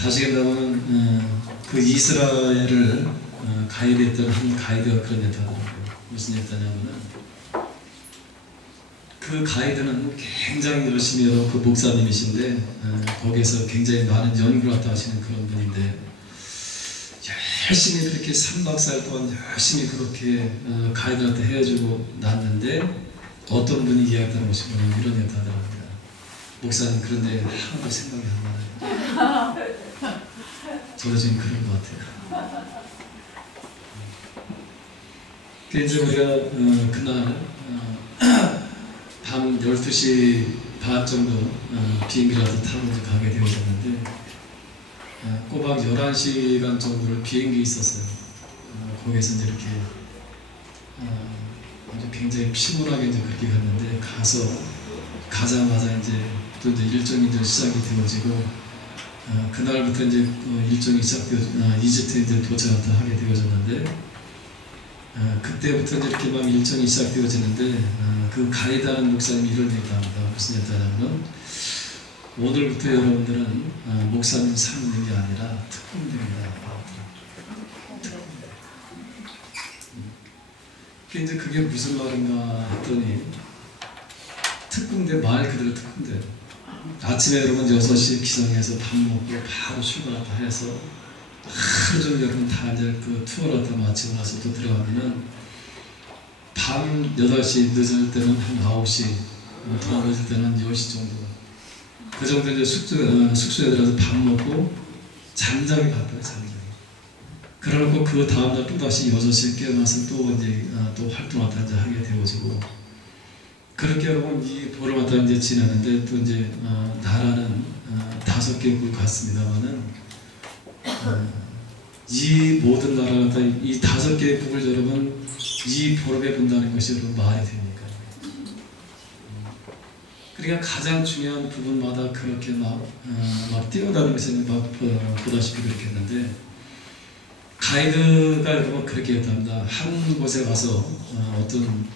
다시금다면 그 이스라엘을 가이드했던 한 가이드가 그런 얘기를 하더라고요. 무슨 얘기냐면은 그 가이드는 굉장히 열심히 해서 그 목사님이신데 거기에서 굉장히 많은 연구를 갖다 하시는 그런 분인데 열심히 그렇게 3박 4일 동안 열심히 그렇게 가이드한테 해주고 났는데 어떤 분이 이야기하는 것이 이런 얘기를 하더랍니다. 목사님 그런데 하나도 생각이 안 나요. 저도 지금 그런 것 같아요. 이제 우리가 그날 밤 12시 반 정도 비행기라도 타고 이제 가게 되어졌는데 꼬박 11시간 정도를 비행기에 있었어요. 거기에서 이제 이렇게 아주 굉장히 피곤하게 이제 그렇게 갔는데 가자마자 이제 또 이제 일정이 이제 시작이 되어지고 그날부터 이제 일정이 이집트에 이제 도착을 하게 되어졌는데 그때부터 이제 이렇게 막 일정이 시작되어지는데 그 가이드하는 목사님이 이런 얘기를 합니다. 무슨 얘기를 하냐면 오늘부터 여러분들은 목사님 삼는 게 아니라 특공대입니다. 이제 그게 무슨 말인가 했더니 특공대 말 그대로 특공대. 아침에 여러분 6시 기상해서 밥 먹고 바로 출발하다 해서 하루 종일 여러분 다 이제 그 투어를 다 마치고 나서 또 들어가면은 밤 8시 늦을 때는 한 9시, 더 늦을 때는 한 10시 정도. 그 정도 이제 숙소에 들어가서 밥 먹고 잠자기 바빠요, 잠자기. 그러고 그 다음날 또다시 6시에 깨어나서 또 이제 또 활동을 갖다 이제 하게 되어지고 그렇게 여러분 이 보름 갖다 이제 지나는데 또 이제 나라는 5개국을 갔습니다만은 이 모든 나라가 다 이 5개국을 여러분 이 보름에 본다는 것이 여러분 말이 됩니까? 그러니까 가장 중요한 부분마다 그렇게 막 뛰어다니면서 막 보다시피 그렇게 했는데 가이드가 여러분 그렇게 했답니다. 한 곳에 가서 어떤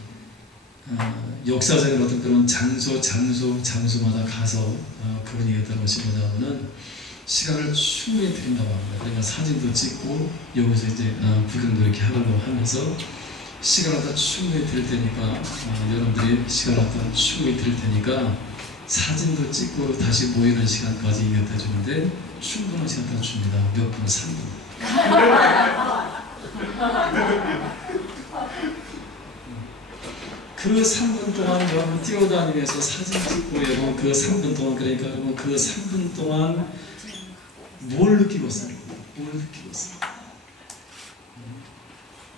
역사적인 어떤 그런 장소마다 가서 그분이 했던 것이 뭐냐면은 시간을 충분히 드린다고 합니다. 그러니까 사진도 찍고 여기서 이제 구경도 이렇게 하려고 하면서 시간을 다 충분히 드릴 테니까 여러분들이 시간을 다 충분히 드릴 테니까 사진도 찍고 다시 모이는 시간까지 이어다 주는데 충분한 시간 다 줍니다. 몇 분? 3분. 그 3분 동안 여러분 뛰어다니면서 사진 찍고 여러분 그 3분 동안 그러니까 여러분 그 3분 동안 뭘 느끼고 있어요? 뭘 느끼고 있어요?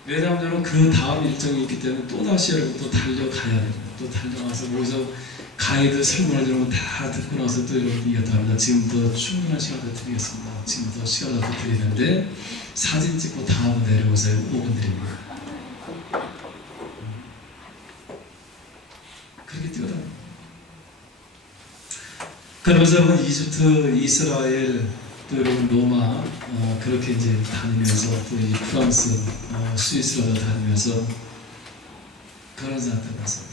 왜냐하면 여러분 그 다음 일정이 있기 때문에 또다시 여러분 또 달려가야 돼요. 또 달려가서 거기서 가이드 설명을 여러분 다 듣고 나서 또 여러분 이겼답니다. 지금부터 충분한 시간을 드리겠습니다. 지금부터 시간을 더 드리는데 사진 찍고 다음 내려오세요. 5분 드립니다. 그렇게 뛰어다녀요. 그러면서 여러분 이집트, 이스라엘, 또 여러분 로마 그렇게 이제 다니면서 또 이 프랑스, 스위스라도 다니면서 그런 사람들 봤어요.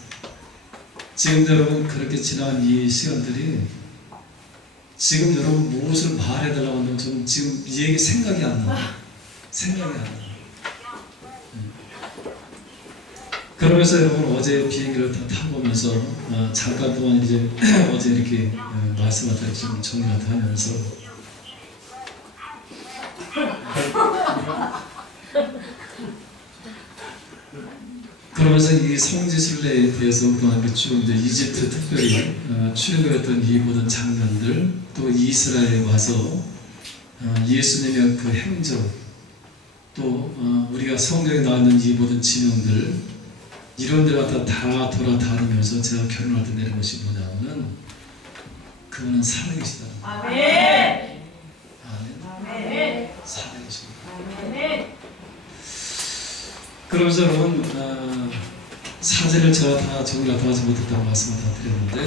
지금 여러분 그렇게 지난 이 시간들이 지금 여러분 무엇을 말해달라고 하면 좀 지금 이 얘기 생각이 안 나요. 생각이 안 나요. 그러면서 여러분 어제 비행기를 다 타보면서 잠깐 동안 이제 어제 이렇게 말씀하다 지금 정리를 하면서 그러면서 이 성지순례에 대해서 그동안 쭉 이제 이집트 특별히 출애굽했던 이 모든 장면들 또 이스라엘에 와서 예수님의 그 행적 또 우리가 성경에 나와 있는 이 모든 지명들 이런 데를 다 돌아다니면서 제가 결론을 내린 것이 뭐냐면 그분은 살아계시다. 아멘. 아멘. 살아계십니다. 아멘. 그러면서 여러분 사진을 제가 다 정리를 다 하지 못했다고 말씀을 다 드렸는데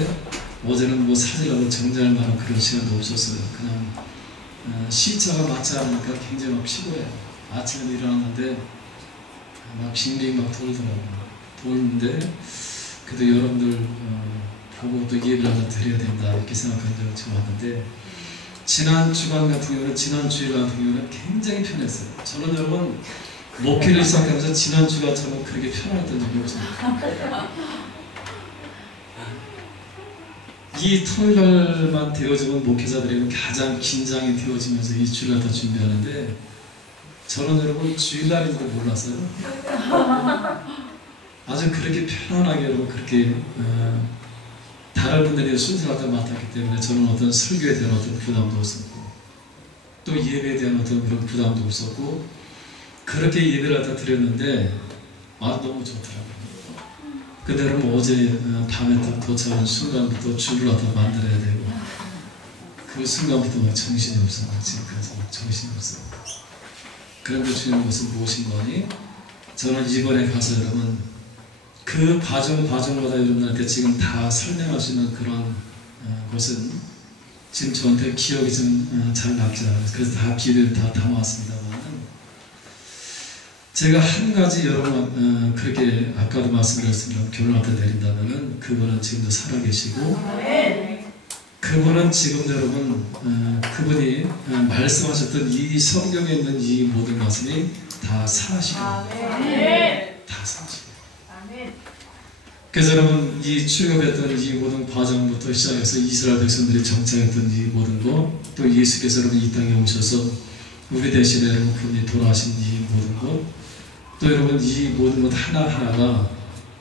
어제는 뭐 사진이라도 정리할 만한 그런 시간도 없었어요. 그냥 시차가 맞지 않으니까 굉장히 막 피곤해요. 아침에 일어났는데 막 빙빙 막 돌더라고요. 도는데 그래도 여러분들 보고 또 이해를 하나 드려야 된다 이렇게 생각한 적이 지금 왔는데 지난 주간 같은 경우는, 지난 주일 같은 경우는 굉장히 편했어요. 저는 여러분 목회를 시작하면서 지난 주가 저는 그렇게 편안했던 적이 없습니다. 이 토요일날만 되어지면 목회자들에게는 가장 긴장이 되어지면서 이 주일날 다 준비하는데, 저는 여러분 주일날인지도 몰랐어요. 아주 그렇게 편안하게 여러분 그렇게 다른 분들이 순서를 다 맡았기 때문에 저는 어떤 설교에 대한 어떤 부담도 없었고, 또 예배에 대한 어떤 그런 부담도 없었고, 그렇게 예배를 갖다 드렸는데 너무 좋더라고요. 근데 여러분 어제 밤에 딱 도착한 순간부터 주를 갖다 만들어야 되고, 그 순간부터 막 정신이 없어요. 지금까지 막 정신이 없어요. 그런데 주님은 것은 무엇인 거니? 저는 이번에 가서 여러분 그 과정마다 여러분한테 지금 다 설명할 수 있는 그런 것은 지금 저한테 기억이 좀 잘 남지 않아요. 그래서 다 기회를 다 담아왔습니다만, 제가 한 가지 여러분 그렇게 아까도 말씀드렸습니다. 결론을 갖다 내린다면은 그분은 지금도 살아계시고, 그분은 지금 여러분 그분이 말씀하셨던 이 성경에 있는 이 모든 말씀이 다 사실이에요. 다 사실. 그래서 여러분 이 출애굽했던 이 모든 과정부터 시작해서 이스라엘 백성들이 정착했던 이 모든 것, 또 예수께서 여러분 이 땅에 오셔서 우리 대신에 여러분 그분이 돌아가신 이 모든 것, 또 여러분 이 모든 것 하나하나가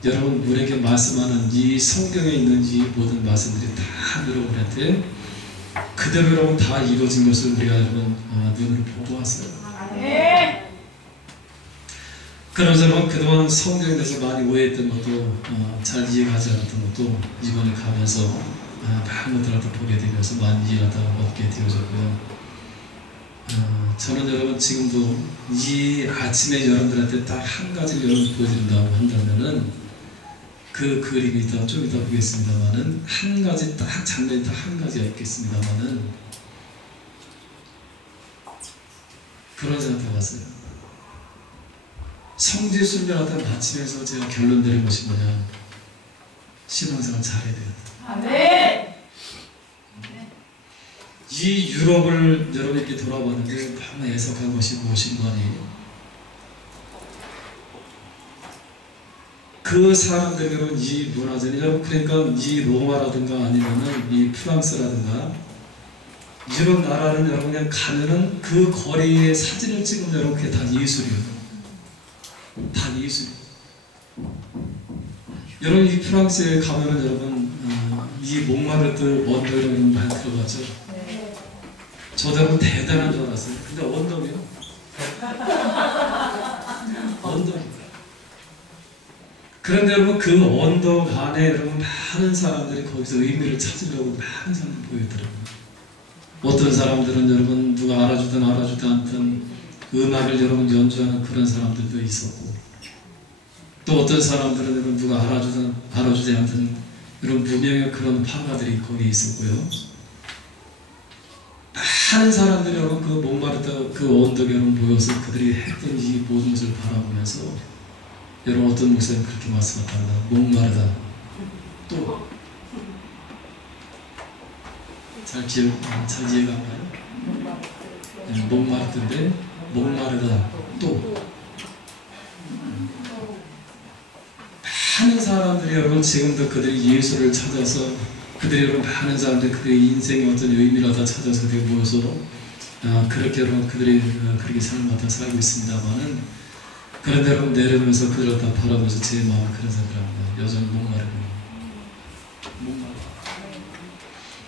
여러분 우리에게 말씀하는 이 성경에 있는 이 모든 말씀들이 다 여러분한테 그대로 여러분 다 이루어진 것을 우리가 여러분 눈으로 보고 왔어요. 그러면서 여러분 그동안 성경에 대해서 많이 오해했던 것도 잘 이해하지 않았던 것도 이번에 가면서 많은 것들을 다 보게 되면서 많이 이해가 다 얻게 되어졌고요. 저는 여러분 지금도 이 아침에 여러분들한테 딱 한 가지를 여러분 보여드린다고 한다면은 그 그림이 좀 이따 보겠습니다만은 한 가지 딱 장면이 딱 한 가지가 있겠습니다만은 그런 생각도 봤어요. 성지 순례하다 마치면서 제가 결론 내린 것이 뭐냐, 신앙생활 잘해야 되겠다. 이 유럽을 여러분 이렇게 돌아봤는데 너무 애석한 것이 무엇인 거니? 그 사람들은 이 문화전이 여러분 그러니까 이 로마라든가 아니면은 이 프랑스라든가 이런 나라는 여러분 그냥 가면은 그 거리에 사진을 찍으면 여러분 그게 다 예술이에요. 다 예술. 여러분 이 프랑스에 가면은 여러분 이 몽마르트 언덕을 많이 들어봤죠? 저도 여러분 대단한 줄 알았어요. 근데 언덕이요? 언덕입니다. 그런데 여러분 그 언덕 안에 여러분 많은 사람들이 거기서 의미를 찾으려고 많은 사람들이 보이더라고요. 어떤 사람들은 여러분 누가 알아주든 알아주든 않든 음악을 여러분 연주하는 그런 사람들도 있었고, 또 어떤 사람들은 여러분 누가 알아주든 알아주지 않든 이런 무명의 그런 화가들이 거기 있었고요. 많은 사람들이 여러분 그 몽마르트 그 언덕에 여러분 모여서 그들이 했던 이 모든 것을 바라보면서 여러분 어떤 목사님 그렇게 말씀하셨다. 목마르다. 또 잘 이해가 안 가요? 네, 목마르던데 목마르다. 또 많은 사람들이 여러분 지금도 그들이 예수를 찾아서 그들이 여러분 많은 사람들 그들의 인생의 어떤 의미를 다 찾아서 그들이 모여서 그렇게 여러분 그들이 그렇게 삶을 갖다 살고 있습니다만은, 그런데 여러분 내려오면서 그들을 다 바라보면서 제 마음은 그런 생각을 합니다. 여전히 목마르고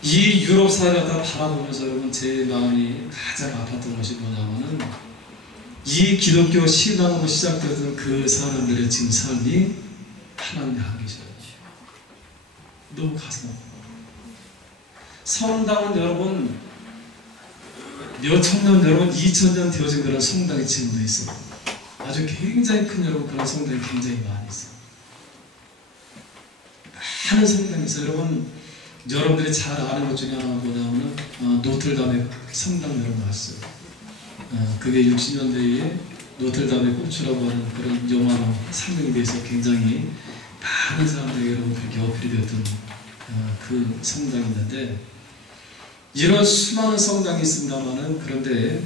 이 유럽 사회를 다 바라보면서 여러분 제 마음이 가장 아팠던 것이 뭐냐면은 이 기독교 신앙으로 시작되던 그 사람들의 지금 삶이 하나님의 안 계셔요. 너무 가슴 아파요. 성당은 여러분 몇천 년, 여러분 2000년 되어진 그런 성당이 지금도 있어요. 아주 굉장히 큰 여러분 그런 성당이 굉장히 많이 있어요. 많은 성당이 있어요. 여러분들이 잘 아는 것 중에 하나가 뭐냐면 노틀담의 성당 여러분 아시죠? 그게 60년대에 노틀담의 꽃이라고 하는 그런 영화로 상영이 돼서 굉장히 많은 사람들에게 여러분 그렇게 어필이 되었던 그 성당이 있는데, 이런 수많은 성당이 있습니다만은 그런데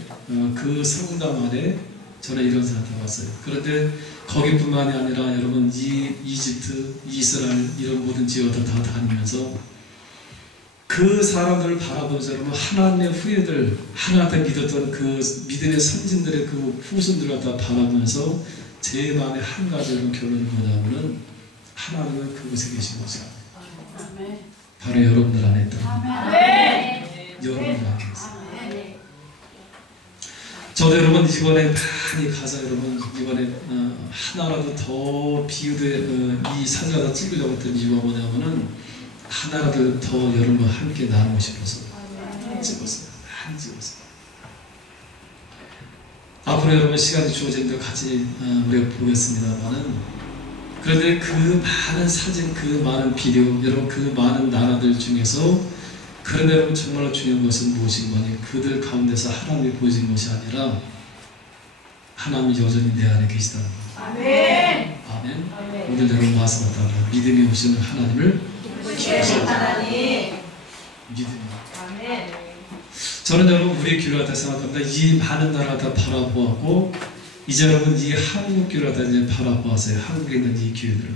그 성당 안에 저는 이런 생각을 해봤어요. 그런데 거기뿐만이 아니라 여러분 이집트, 이스라엘 이런 모든 지역을 다 다니면서 그 사람들을 바라보면서 여러분 하나님의 후예들, 하나님을 믿었던 그 믿음의 선진들의 그 후손들을 다 바라보면서 제 마음에 한 가지 결론이 뭐냐면은 하나님은 그곳에 계신 것이야. 바로 여러분들 안에 있다. 여러분들 안에 있어. 저도 여러분 이번에 많이 가서 여러분 이번에 하나라도 더 비유돼 이 사진을 다 찍으려고 했던 이유가 뭐냐면은 하나라도 더 여러분과 함께 나누고 싶어서 찍었어요. 많이 찍었어요. 앞으로 여러분 시간이 주어지는데 같이 우리가 보겠습니다만은 그런데 그 많은 사진, 그 많은 비디오, 여러분 그 많은 나라들 중에서 그런데 여러분 정말로 중요한 것은 무엇인 거니? 그들 가운데서 하나님이 보여진 것이 아니라 하나님이 여전히 내 안에 계시다는 것. 아멘. 아멘. 오늘 여러분 말씀을 따라 믿음이 오시는 하나님을 믿음이. 아멘. 저는 여러분 우리 교회가 다 생각합니다. 이 많은 나라 다 바라보았고 이제 여러분 이 한국 교회가 다 이제 바라보았어요. 한국에 있는 이 교회들.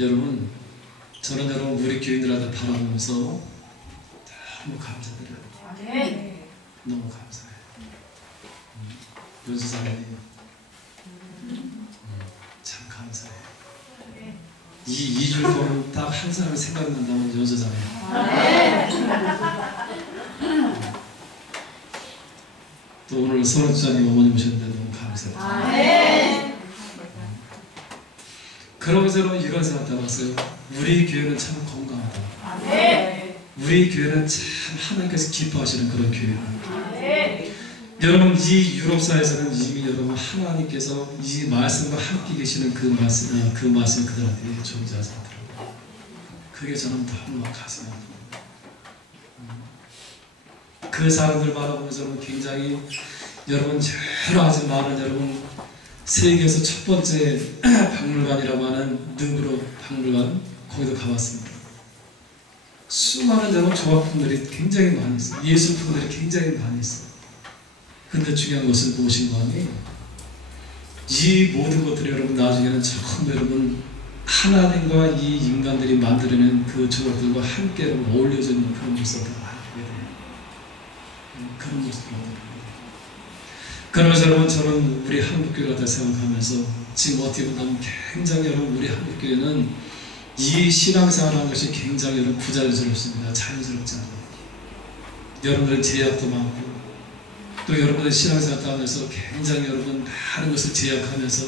여러분 저는 여러분 우리 교인들 다 바라보면서 너무 감사드려요. 너무 감사해요. 윤수사님 참 감사해요. 이 2주 동안 딱 한 사람이 생각난다면 윤수사님. 또 오늘 선원주사님 어머니 오셨는데 너무 감사해요. 그러면서 여러분 이런 생각 해봤어요. 우리 교회는 참 건강하다. 우리 교회는 참 하나님께서 기뻐하시는 그런 교회다. 여러분 이 유럽사에서는 이미 여러분 하나님께서 이 말씀과 함께 계시는 그 말씀 그들한테 존재하시더라고요. 그게 저는 너무 가슴이 아픕니다. 그 사람들 바라보면서 여러분 굉장히 여러분 여러 가지 많은 여러분 세계에서 첫 번째 박물관이라고 하는 능그로 박물관 거기도 가봤습니다. 수많은 여러분 조각품들이 굉장히 많이 있어요. 예술품들이 굉장히 많이 있어요. 근데 중요한 것은 무엇인가 하니 이 모든 것들이 여러분 나중에는 전부 여러분 하나님과 이 인간들이 만들어낸 그 조각들과 함께 어울려져 있는 그런 모습을 알게 돼요. 그런 모습을 얻게 돼요. 그러면서 여러분 저는 우리 한국교회가 생각하면서 지금 어떻게 보면 굉장히 여러분 우리 한국교회는 이 신앙생활하는 것이 굉장히 여러분 부자연스럽습니다. 자연스럽지 않아요. 여러분들은 제약도 많고 또 여러분들 신앙생활 하면서 굉장히 여러분 많은 것을 제약하면서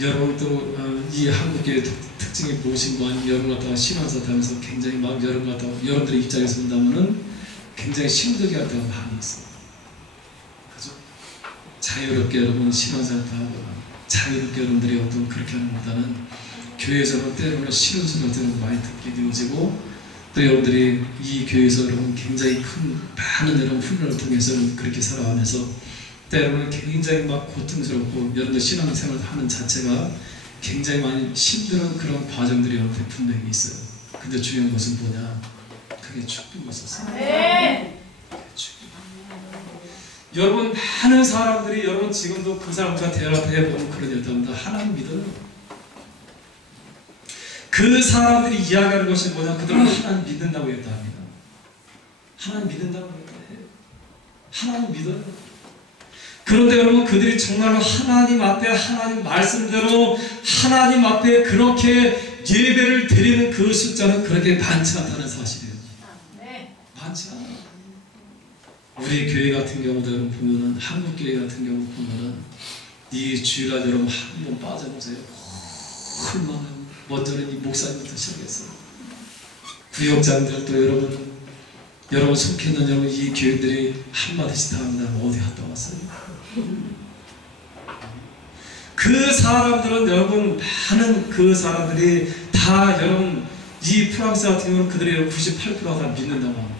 여러분 또 이 한국교회 특징이 무엇인가 아니면 여러분 갖다가 신앙생활 하면서 굉장히 막 여러분 갖다가 여러분들의 입장에서 본다면은 굉장히 힘들게 할 때가 많이 있어요. 그죠? 자유롭게 여러분 신앙생활 하고 자유롭게 여러분들이 어떤 그렇게 하는 것보다는 교회에서는 때로는 싫은 소리 같은 거 많이 듣게 되어지고 또 여러분들이 이 교회에서 여러분 굉장히 큰 많은 여러분 훈련을 통해서 그렇게 살아가면서 때로는 굉장히 막 고통스럽고 여러분들 신앙생활을 하는 자체가 굉장히 많이 힘든 그런 과정들이 여러분들 분명히 있어요. 근데 중요한 것은 뭐냐? 그게 축복이 있었어요. 네. 축복. 여러분 많은 사람들이 여러분 지금도 그 사람과 대화를 해보면 그런 일답니다. 하나님 믿어요. 그 사람들이 이야기하는 것이 뭐냐? 그들은 하나님 믿는다고 했답니다. 하나님 믿는다고 했다. 하나님 믿어요. 그런데 여러분 그들이 정말로 하나님 앞에 하나님 말씀대로 하나님 앞에 그렇게 예배를 드리는 그 숫자는 그렇게 많지 않다는 사실이에요. 많지 않아요. 우리 교회 같은 경우도 여러분 보면은 한국 교회 같은 경우 보면은 이 주일날 여러분 한 번 빠져보세요. 얼마나 먼저는 이 목사님부터 시작했어요. 구역장들도 여러분 속해 있는 여러분 이 교회들이 한마디씩 다 합니다. 어디 갔다 왔어요? 그 사람들은 여러분 많은 그 사람들이 다 여러분 이 프랑스 같은 경우는 그들의 98%가 다 믿는다고 합니다.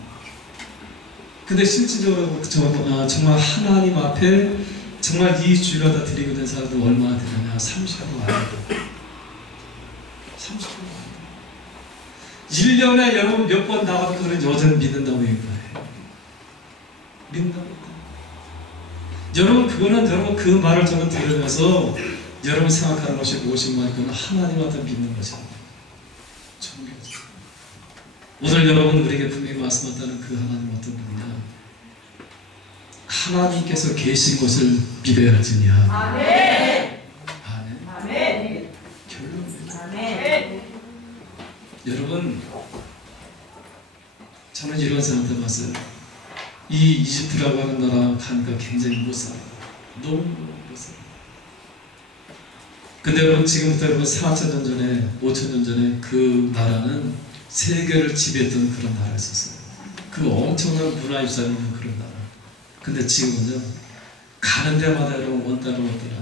근데 실질적으로 정말 하나님 앞에 정말 이 주일을 다 드리게 된 사람들 얼마나 되느냐? 30%가 아닙니다. 30%가 아닙니다. 1년에 여러분 몇 번 나가도 그들은 여전히 믿는다고 얘기해요. 믿는다고 했다. 여러분 그거는 여러분 그 말을 저는 들으면서 여러분 생각하는 것이 무엇인가 그건 하나님한테 믿는 것입니다. 오늘 여러분 우리에게 분명히 말씀한다는 그 하나님 어떤 분이냐? 하나님께서 계신 것을 믿어야 하지냐? 아멘. 아멘. 아멘. 결론입니다. 아멘. 여러분, 저는 이런 생각도 해봤어요. 이 이집트라고 하는 나라 가니까 굉장히 못 살아요. 너무 못 살아요. 근데 여러분 지금부터 여러분 4,000년 전에 5,000년 전에 그 나라는 세계를 지배했던 그런 나라였었어요. 그 엄청난 문화유산이 있는 그런 나라. 근데 지금은요, 가는 데마다 여러분 원달러 가는 데마다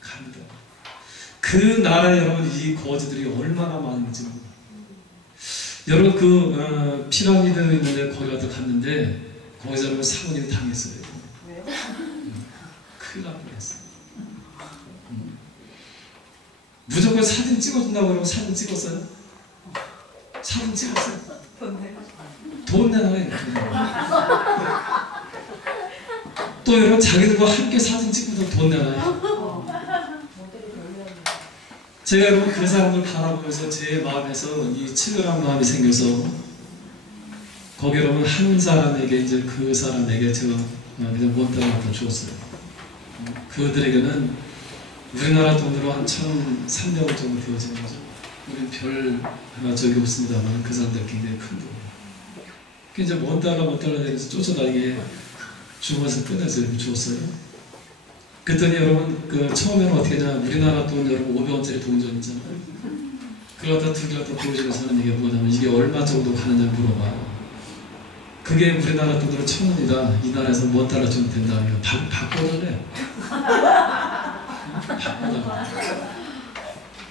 가는 데마다 그 나라에 여러분 이 거지들이 얼마나 많은지 모릅니다. 여러분 그 피라미드 있는데 거기 가서 갔는데 거기서 여러분 사모님이 당했어요. 왜요? 큰일 날 뻔했어요. 무조건 사진 찍어준다고 그러면 사진 찍었어요? 사진 찍었어요? 돈 내놔요. 또 여러분 자기들과 함께 사진 찍고도 돈 내놔요. 제가 여러분 그 사람들 바라보면서 제 마음에서 이 치열한 마음이 생겨서 거기 여러분 한 사람에게 이제 그 사람에게 제가 그냥 원달러 갖다 주었어요. 그들에게는 우리나라 돈으로 한 1,300원 정도 되어지는 거죠. 우리는 별 하나 적이 없습니다만 그 사람들 굉장히 큰 돈. 그 이제 원달러 되면서 쫓아다니게 주면서 꺼내서 이렇게 주었어요. 그랬더니 여러분 그 처음에는 어떻게 하냐, 우리나라 돈 여러분 500원짜리 동전 있잖아요. 그걸 갖다 두 개 갖다 보여주면서 하는 얘기가 뭐냐면 이게 얼마 정도 가느냐 물어봐요. 그게 우리나라 돈으로 1,000원이다. 이 나라에서 몇 달러 정도 된다. 바꿔달래. 바꿔달래.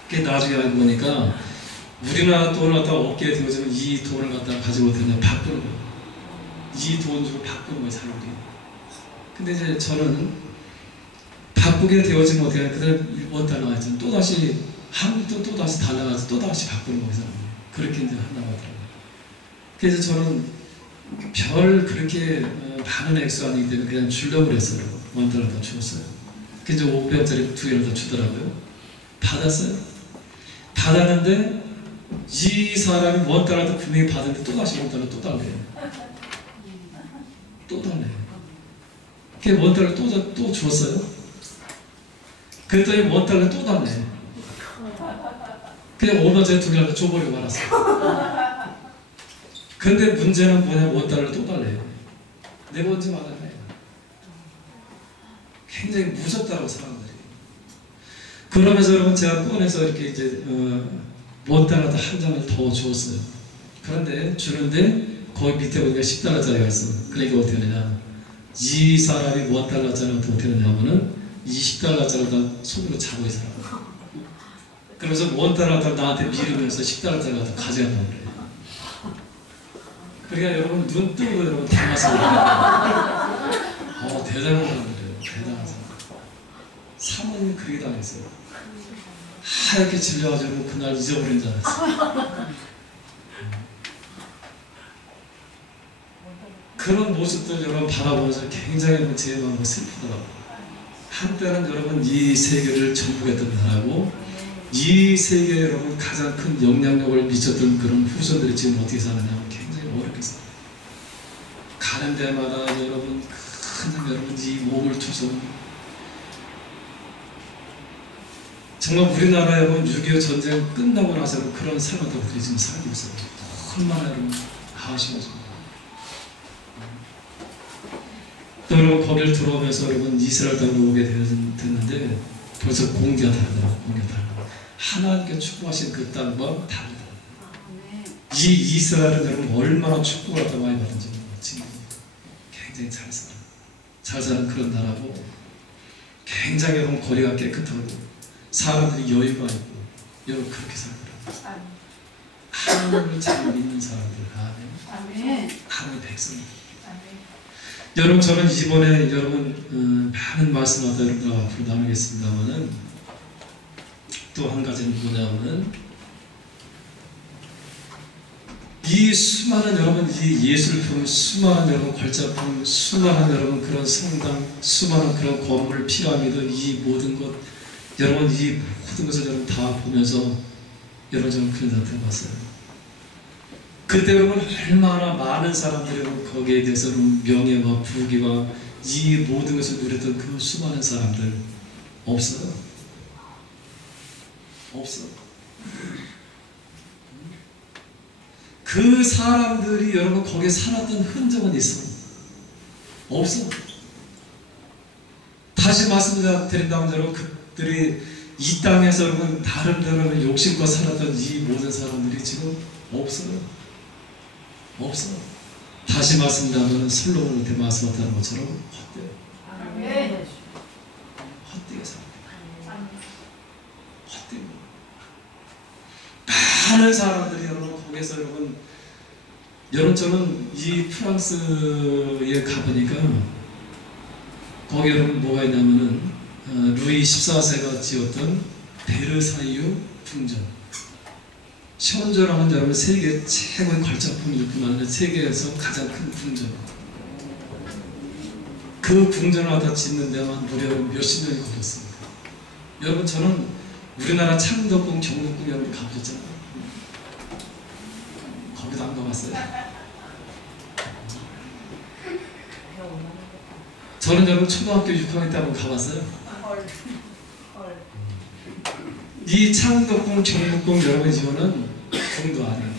그게 나중에 알고 보니까 우리나라 돈을 갖다가 어깨에 대어지면 이 돈을 갖다가 가지고 그냥 바꾸는 거예요. 이 돈 주고 바꾸는 거예요, 사람들이. 근데 이제 저는 바꾸게 되어지면 어떻게 하냐, 그다음에 원달러가 있잖아요. 또다시 한국도 또다시 달러가서 또다시 바꾸는 거예요, 사람들이. 그렇게 이제 한다고 하더라고요. 그래서 저는 별 그렇게 많은 액수 아니기 때문에 그냥 주려고 그랬어요. 원달러 다 주었어요. 그래서 500원짜리 두 개를 다 주더라고요. 받았어요. 받았는데 이 사람이 원달러도 분명히 받았는데 또다시 원달러 또 달래요. 또 달래요. 그게 원달러 또 주었어요. 그랬더니 원달러 또 달래요. 그냥 5원짜리 두 개를 줘버리고 말았어요. 근데 문제는 뭐냐면 원달러를 또 달래요. 네 번째 맞아요. 굉장히 무섭다고 사람들이. 그러면서 여러분 제가 꺼내서 이렇게 이제 원달러도 한 장을 더 주었어요. 그런데 주는데 거기 밑에 보니까 10달러짜리가 있어. 그러니까 어떻게 하느냐, 이 사람이 원달러짜리를 어떻게 하느냐면은 이 10달러짜리를 다 손으로 잡고 있어요. 그러면서 원달러를 나한테 밀으면서 10달러짜리를 다 가져간다고 그래요. 그러니까 여러분 눈 뜨고 여러분 당하세요. 대단한 사람들이에요. 대단한 사람. 사모님 그렇게 당했어요. 하얗게 질려가지고 그날 잊어버린 줄 알았어요. 그런 모습들 여러분 바라보면서 굉장히 제 마음이 슬프더라고요. 한때는 여러분 이 세계를 정복했던 나라고 이 세계에 여러분 가장 큰 영향력을 미쳤던 그런 후손들이 지금 어떻게 사느냐면 굉장히 어렵게 살아요. 가는 데마다 여러분 그냥 여러분 이 몸을 투서 정말 우리나라 여러분 6.25 전쟁 끝나고 나서 그런 삶을 들이 지금 살고 있어요. 얼마나 여러분 아쉬워집니다. 또 여러분 거기를 들어오면서 여러분 이스라엘 땅으로 오게 됐는데 벌써 공기가 다르더라고요. 공기가 다르더라고요. 하나님께 축복하신 그 땅과 다르다. 이 이스라엘은 여러분 얼마나 축복을 더 많이 받은지 지금 굉장히 잘 사는 그런 나라고 굉장히 여러분 거리가 깨끗하고 사람들이 여유가 있고 여러분 그렇게 살더라고요. 하나님을 잘 믿는 사람들. 아멘. 하나님의 백성들. 여러분 저는 이번에 여러분 많은 말씀을 하다 여러분과 앞으로 나누겠습니다만은 또 한 가지는 뭐냐면은 이 수많은 여러분 이 예술품, 수많은 여러분 걸작품, 수많은 여러분 그런 성당, 수많은 그런 건물, 피라미드, 이 모든 것, 여러분 이 모든 것을 여러분 다 보면서 여러분 저는 그런 상태에 봤어요. 그때 여러분 얼마나 많은 사람들이 거기에 대해서 명예와 부귀와 이 모든 것을 누렸던 그 수많은 사람들 없어요. 없어. 그 사람들이 여러분 거기에 살았던 흔적은 있어. 없어. 다시 말씀드린다면 여러분 그들이 이 땅에서 여러분 다른 여러분 욕심과 살았던 이 모든 사람들이 지금 없어요. 없어. 다시 말씀드리면 솔로몬한테 말씀했다는 것처럼 헛되어. 헛되게 살았다. 헛되게. 많은 사람들이 여러분 거기서 여러분 저는 이 프랑스에 가보니까 거기 여러분 뭐가 있냐면은 루이 14세가 지었던 베르사유 궁전. 시원전하면 여러분 세계 최고의 걸작품이 있구만. 세계에서 가장 큰 궁전. 그 궁전을 갖다 짓는 데만 무려 몇십 년이 걸렸습니다. 여러분 저는 우리나라 창덕궁, 경복궁 여러분 가보셨잖아요. 거기도 안 가봤어요. 저는 여러분 초등학교 6학년 때 한번 가봤어요. 이 창덕궁, 경복궁 여러분 이거는 궁도 아니에요.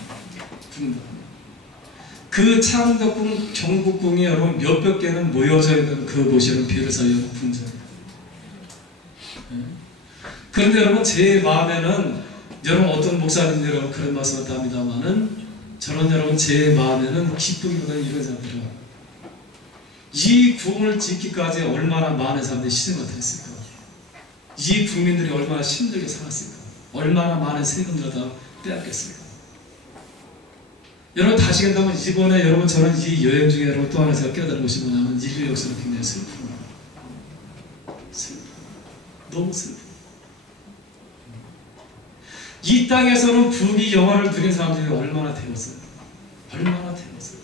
궁도. 그 창덕궁, 경복궁이 여러분 몇백 개는 모여져 있는 그 곳이 베르사유 궁전이에요. 그런데 여러분 제 마음에는 여러분 어떤 목사님들 여러분 그런 말씀을 합니다만은 저는 여러분 제 마음에는 기쁘기보다는 이런 사람들은 이 궁을 짓기까지 얼마나 많은 사람들이 희생을 했을까? 이 국민들이 얼마나 힘들게 살았을까? 얼마나 많은 세금을 다 빼앗겼을까? 여러분 다시 간다면 이번에 여러분 저는 이 여행 중에 여러분 또 하나 제가 깨달은 것이 뭐냐면 인류 역사는 굉장히 슬프구나. 슬프. 너무 슬프. 이 땅에서는 부귀 영화를 누린 사람들이 얼마나 태웠어요. 얼마나 태웠어요.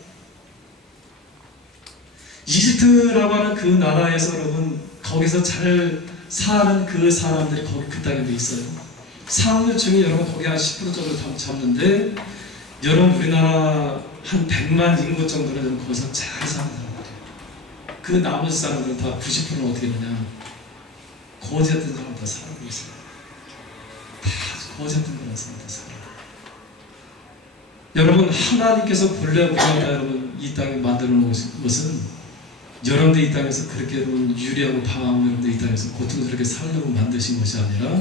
이집트라고 하는 그 나라에서 여러분 거기서 잘 사는 그 사람들이 거기 그 땅에도 있어요. 상류 중에 여러분 거기 한 10% 정도 잡는데 여러분 우리나라 한 100만 인구 정도는 여러분 거기서 잘 사는 사람들이에요. 그 나머지 사람들은 다 90%는 어떻게 되냐? 거지였던 사람 다 살고 있어요. 다 거지였던 그런 사람 다 살아요. 여러분 하나님께서 본래 우리나라 여러분 이 땅에 만들어 놓은 것은 여러분들 이 땅에서 그렇게 여러분 유리하고 방황하고 여러분들 이 땅에서 고통스럽게 살려고 만드신 것이 아니라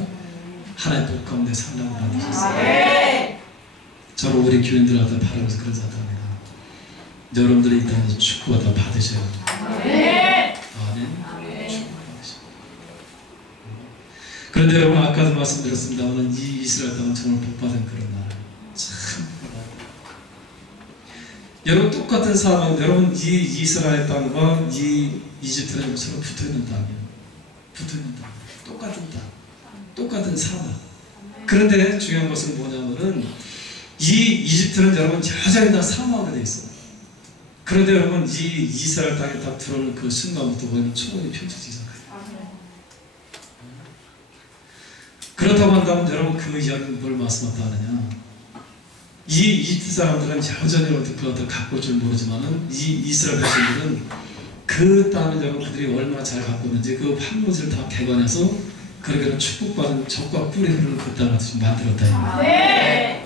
하나님 복 가운데 살려고 만드셨어요. 저는 우리 교인들한테 바라면서 그런 생각합니다. 여러분들이 이 땅에서 축복을 다 받으셔야 돼요. 아멘. 축복 받으셔야 돼요. 그런데 여러분 아까도 말씀드렸습니다만 이 이스라엘 땅은 정말 복받은 그런 나라예요. 참 여러분 똑같은 사람, 여러분 이 이스라엘 땅과 이 이집트는 서로 붙어있는 땅이에요. 붙어있는 땅, 똑같은 땅, 똑같은 사막. 그런데 중요한 것은 뭐냐면은 이 이집트는 여러분 여전히 다 사막으로 되어 있어요. 그런데 여러분 이 이스라엘 땅에 딱 들어오는 그 순간부터 거기는 초원이 펼쳐지기 시작해요. 그렇다고 한다면 여러분 그 이야기는 뭘 말씀하다 하느냐? 이 이집트 사람들은 여전히 그것을 갖고 올 줄 모르지만은 이 이스라엘 백성들은 그 땅을 여러분 그들이 얼마나 잘 갖고 있는지 그 황무지를 다 개관해서 그렇게 축복받은 적과 뿔이 흐르는 그 땅을 만들었다. 아멘.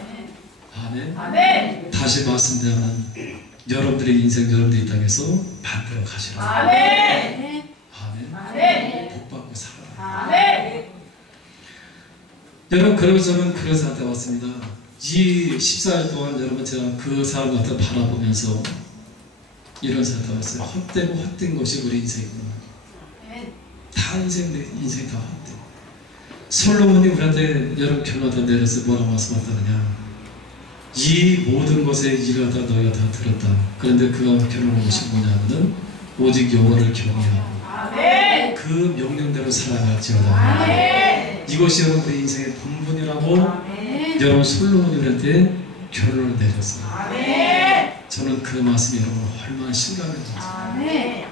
아멘. 아멘. 다시 말씀드리면 여러분들의 인생 여러분들이 이 땅에서 만들어 가시라. 아멘. 아멘. 아멘. 복받고 살아라. 아멘. 여러분 그래서 저는 그런 상태에 왔습니다. 이 14일 동안 여러분 제가 그 사람 갖다 바라보면서 이런 생각이 왔어요. 헛되고 헛된 것이 우리 인생이구나. 다 인생이 다 헛돼. 솔로몬이 우리한테 여러분 결론을 내려서 뭐라고 말씀하셨느냐? 이 모든 것에 이르다 너희가 다 들었다. 그런데 그가 결론한 것이 뭐냐면은 오직 여호와를 경외하고 그 명령대로 살아갈지어다. 이것이 여러분 우리 인생의 본분이라고 여러분 솔로몬이 우리한테 결론을 내렸어요. 아멘. 저는 그 말씀이 여러분 얼마나 실감했는지. 아멘.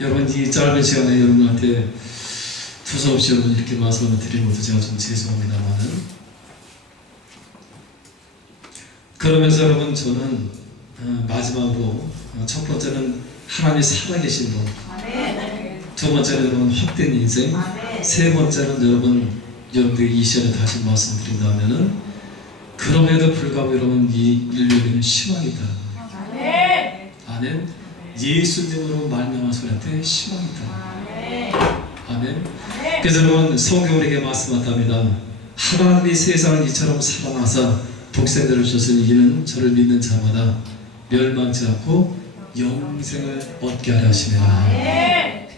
여러분 이 짧은 시간에 여러분한테 두서없이 여러분 이렇게 말씀을 드리는 것도 제가 좀 죄송합니다만은, 그러면서 여러분 저는 마지막으로 첫 번째는 하나님이 살아계신 분, 아멘. 두 번째는 여러분 헛된 인생, 아멘. 세 번째는 여러분들이 이 시간에 다시 말씀드린다면은, 그럼에도 불구하고 여러분 이 인류에는 희망이다. 아멘. 아멘. 예수님으로 말미암아서 우리한테 희망이다. 아멘. 아멘. 그래서 여러분 성경에게 말씀하답니다. 하나님이 세상을 이처럼 사랑하사 독생자를 주셨으니 이는 저를 믿는 자마다 멸망치 않고 영생을 얻게 하려 하시니라. 아멘.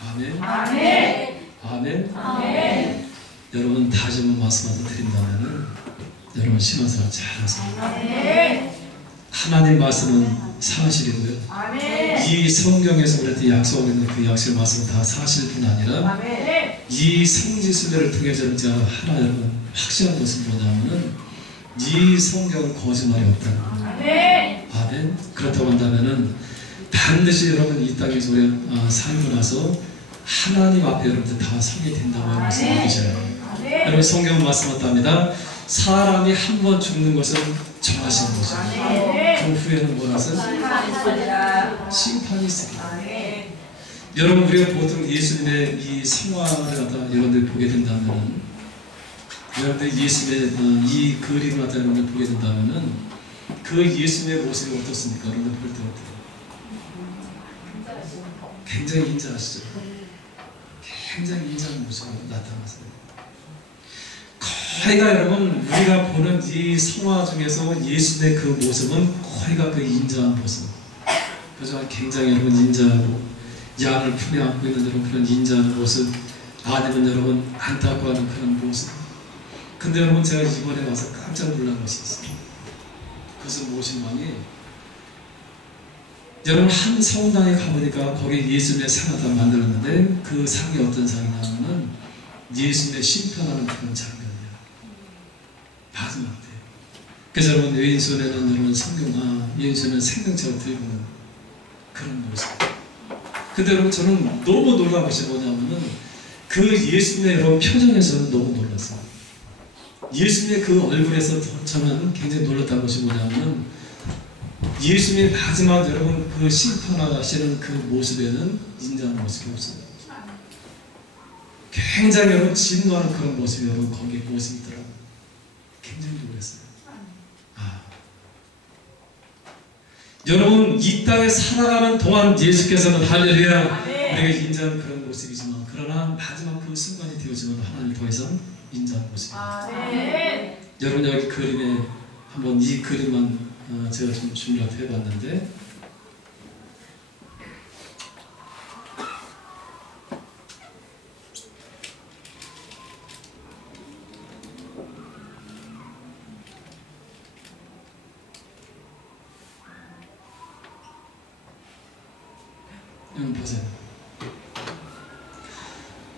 아멘. 아멘. 아멘. 아멘. 여러분 다시 한번 말씀을 드린다면은 여러분 신앙생활 잘하세요. 아멘. 하나님 말씀은 사실이고요. 아멘. 이 성경에서 우리한테 약속하고 있는 그 약속 말씀은 다 사실뿐 아니라 아멘. 이 성지순례를 통해서 제가 하나 여러분 확실한 것은 뭐냐면은 이 성경은 거짓말이 없다. 아멘. 아멘. 그렇다고 한다면은 반드시 여러분 이 땅에서 우리가 살고 나서 하나님 앞에 여러분들 다 서게 된다고 말씀드리셔요. 여러분 성경은 말씀하답니다. 사람이 한 번 죽는 것은 정하신 것이고 그 후에는 뭐라서 심판이 있습니다. 여러분 우리가 보통 예수님의 이 성화를 갖다 여러분들 보게 된다면, 여러분들 예수님의 이 그림을 갖다 여러분들 보게 된다면은 그 예수님의 모습이 어떻습니까? 여러분들 볼 때 어때요? 굉장히 인자하시죠? 굉장히 인자한 모습으로 나타나세요. 거의가 여러분 우리가 보는 이 성화 중에서 예수님의 그 모습은 거의가 그 인자한 모습, 그죠? 굉장히 여러분 인자하고 양을 품에 안고 있는 여러분 그런 인자한 모습, 아니면 여러분 안타까워하는 그런 모습. 근데 여러분 제가 이번에 와서 깜짝 놀란 것이 있어요. 그것은 무엇이냐면 여러분 한 성당에 가보니까 거기 예수님의 상을 다 만들었는데 그 상이 어떤 상이냐면은 예수님의 심판하는 그런 장면이에요. 마지막 때. 그래서 여러분 왼손에는 여러분 성경, 왼손에는 생명책을 들고 있는 그런 모습. 근데 여러분 저는 너무 놀란 것이 뭐냐면은 그 예수님의 여러분 표정에서 너무 놀랐어요. 예수님의 그 얼굴에서 저는 굉장히 놀랐다는 것이 뭐냐면은 예수님의 마지막 여러분 그 심판하시는 그 모습에는 인자한 모습이 없어요. 굉장히 여러분 진노하는 그런 모습이 여러분 거기에 모습이 있더라고요. 굉장히 놀랐어요. 여러분 이 땅에 살아가는 동안 예수께서는 할렐루야 우리가 인자한 그런 모습이지만, 그러나 마지막 그 순간이 되어지면 하나님 더 이상 인자한 모습입니다. 여러분 여기 그림에 한번 이 그림만 제가 좀 준비를 해봤는데, 여러분 보세요.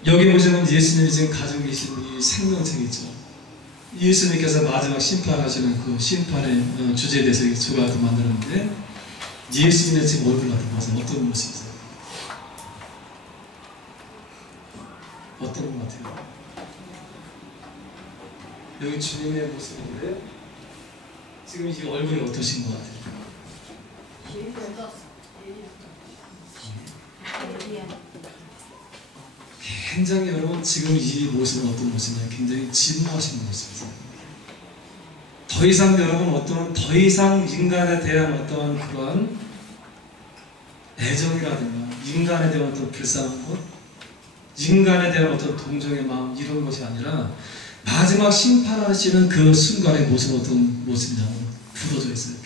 여기 보시면 예수님이 지금 가지고 계신 이 생명책 있죠. 예수님께서 마지막 심판하시는 그 심판의 주제에 대해서 조각을 만들었는데, 예수님의 지금 얼굴 같은 것은 어떤 모습이세요? 어떤 것 같아요? 여기 주님의 모습인데 지금 이 얼굴이 어떠신 것 같아요? 굉장히 여러분 지금 이 모습은 어떤 모습이냐, 굉장히 진노하시는 모습이세요. 더 이상 여러분 더 이상 인간에 대한 어떤 그러한 애정이라든가 인간에 대한 어떤 불쌍한 것, 인간에 대한 어떤 동정의 마음, 이런 것이 아니라 마지막 심판하시는 그 순간의 모습은 어떤 모습이냐면 굳어져 있어요.